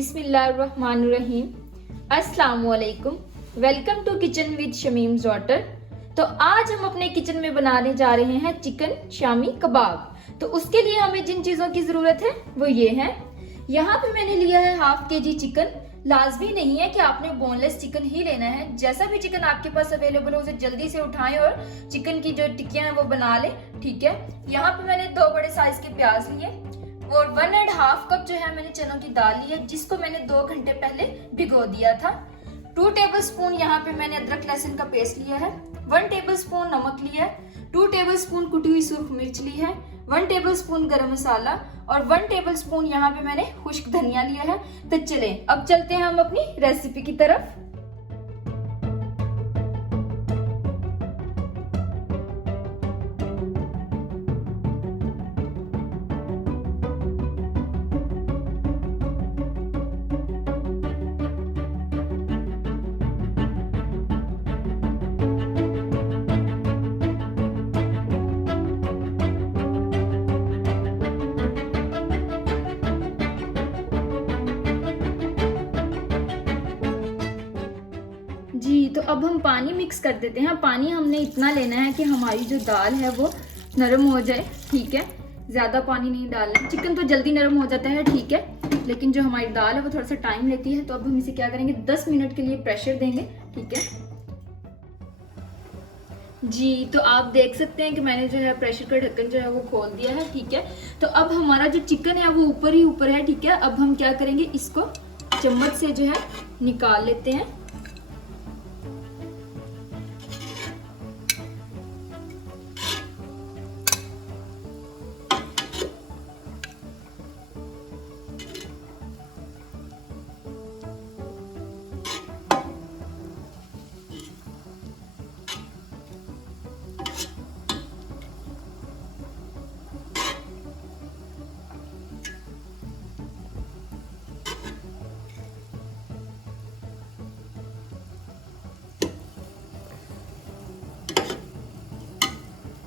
बिस्मिल्लाहिर्रहमानिर्रहीम। अस्सलाम वालेकुम। Welcome to kitchen with Shamim's daughter. तो आज हम अपने किचन में बनाने जा रहे हैं चिकन शामी कबाब। तो उसके लिए हमें जिन चीज़ों की ज़रूरत है वो ये है। यहाँ पे मैंने लिया है हाफ केजी चिकन। लाजमी नहीं है कि आपने बोनलेस चिकन ही लेना है, जैसा भी चिकन आपके पास अवेलेबल हो उसे जल्दी से उठाएं और चिकन की जो टिक्कियां हैं वो बना लें। ठीक है, यहाँ पे मैंने 2 बड़े साइज के प्याज लिए और 1.5 कप जो है मैंने चनों की दाल ली है, जिसको मैंने 2 घंटे पहले भिगो दिया था। 2 टेबलस्पून यहाँ पे मैंने अदरक लहसुन का पेस्ट लिया है, 1 टेबलस्पून नमक लिया है, 2 टेबलस्पून कुटी हुई सूख मिर्च ली है, 1 टेबलस्पून गरम मसाला और 1 टेबलस्पून यहाँ पे मैंने खुश्क धनिया लिया है। तो चलें अब चलते हैं हम अपनी रेसिपी की तरफ। जी, तो अब हम पानी मिक्स कर देते हैं। पानी हमने इतना लेना है कि हमारी जो दाल है वो नरम हो जाए। ठीक है, ज़्यादा पानी नहीं डालना। चिकन तो जल्दी नरम हो जाता है, ठीक है, लेकिन जो हमारी दाल है वो थोड़ा सा टाइम लेती है। तो अब हम इसे क्या करेंगे, 10 मिनट के लिए प्रेशर देंगे। ठीक है जी, तो आप देख सकते हैं कि मैंने जो है प्रेशर का ढक्कन जो है वो खोल दिया है। ठीक है, तो अब हमारा जो चिकन है वो ऊपर ही ऊपर है। ठीक है, अब हम क्या करेंगे, इसको चम्मच से जो है निकाल लेते हैं।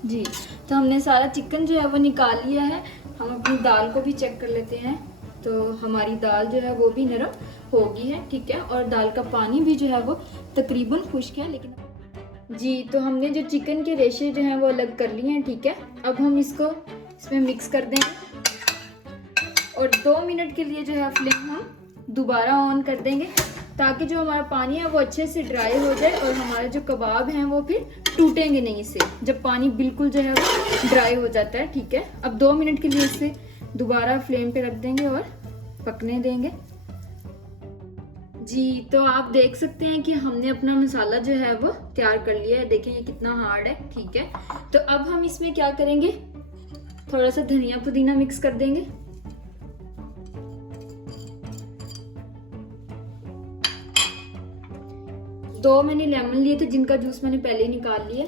जी, तो हमने सारा चिकन जो है वो निकाल लिया है। हम अपनी दाल को भी चेक कर लेते हैं। तो हमारी दाल जो है वो भी नरम हो गई है। ठीक है, और दाल का पानी भी जो है वो तकरीबन खुश्क है। लेकिन जी, तो हमने जो चिकन के रेशे जो हैं वो अलग कर लिए हैं। ठीक है, अब हम इसको इसमें मिक्स कर देंगे और 2 मिनट के लिए जो है फ्लेम हम दोबारा ऑन कर देंगे, ताकि जो हमारा पानी है वो अच्छे से ड्राई हो जाए और हमारे जो कबाब हैं वो फिर टूटेंगे नहीं इससे, जब पानी बिल्कुल जो है वो ड्राई हो जाता है। ठीक है, अब 2 मिनट के लिए इसे दोबारा फ्लेम पे रख देंगे और पकने देंगे। जी, तो आप देख सकते हैं कि हमने अपना मसाला जो है वो तैयार कर लिया है। देखें ये कितना हार्ड है। ठीक है, तो अब हम इसमें क्या करेंगे, थोड़ा सा धनिया पुदीना मिक्स कर देंगे। दो मैंने लेमन लिए थे, जिनका जूस मैंने पहले ही निकाल लिया,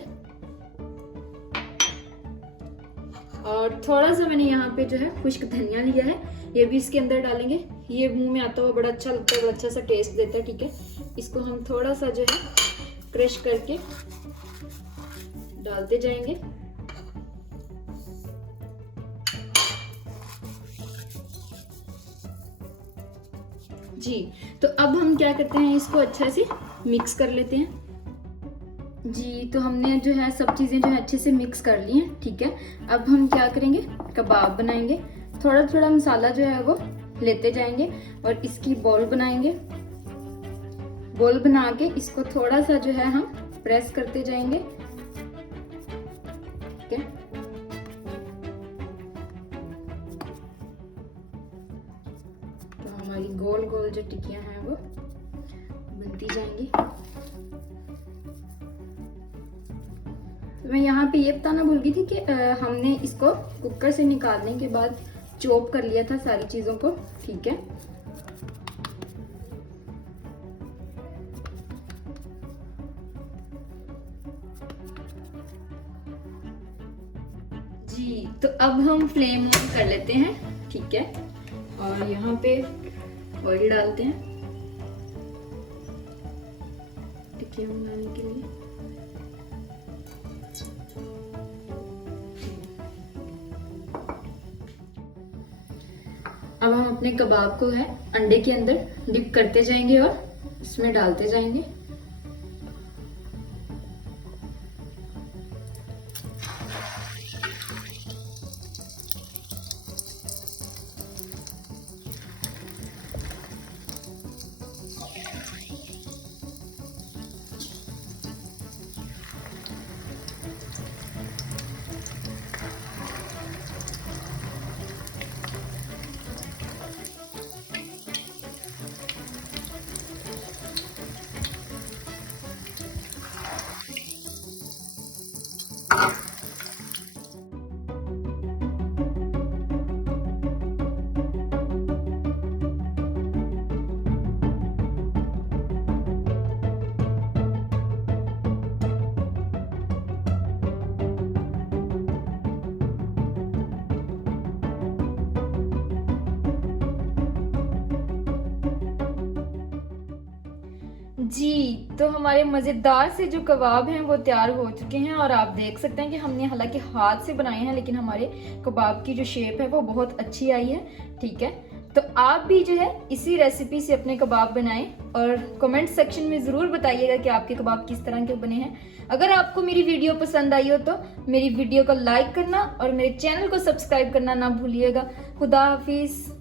और थोड़ा सा मैंने यहाँ पे जो है खुश्क धनिया लिया है, ये भी इसके अंदर डालेंगे। ये मुंह में आता हुआ बड़ा अच्छा लगता है, बड़ा अच्छा सा टेस्ट देता है। ठीक है, इसको हम थोड़ा सा जो है क्रश करके डालते जाएंगे। जी, तो अब हम क्या करते हैं, इसको अच्छा से मिक्स कर लेते हैं। जी, तो हमने जो है सब चीज़ें जो है अच्छे से मिक्स कर ली हैं। ठीक है, अब हम क्या करेंगे, कबाब बनाएंगे। थोड़ा थोड़ा मसाला जो है वो लेते जाएंगे और इसकी बॉल बनाएंगे। बॉल बना के इसको थोड़ा सा जो है हम प्रेस करते जाएंगे। ठीक है, तो हमारी गोल गोल जो टिक्कियां हैं वो बनती जाएंगी। तो मैं यहाँ पे ये बताना भूल गई थी कि हमने इसको कुकर से निकालने के बाद चॉप कर लिया था सारी चीज़ों को। ठीक है, जी, तो अब हम फ्लेम ऑन कर लेते हैं। ठीक है, और यहाँ पे ऑयल डालते हैं टिक्कियाँ बनाने के लिए। अब हम अपने कबाब को है अंडे के अंदर डिप करते जाएंगे और इसमें डालते जाएंगे। जी, तो हमारे मज़ेदार से जो कबाब हैं वो तैयार हो चुके हैं और आप देख सकते हैं कि हमने हालांकि हाथ से बनाए हैं, लेकिन हमारे कबाब की जो शेप है वो बहुत अच्छी आई है। ठीक है, तो आप भी जो है इसी रेसिपी से अपने कबाब बनाएं और कमेंट सेक्शन में ज़रूर बताइएगा कि आपके कबाब किस तरह के बने हैं। अगर आपको मेरी वीडियो पसंद आई हो तो मेरी वीडियो को लाइक करना और मेरे चैनल को सब्सक्राइब करना ना भूलिएगा। खुदा हाफिज़।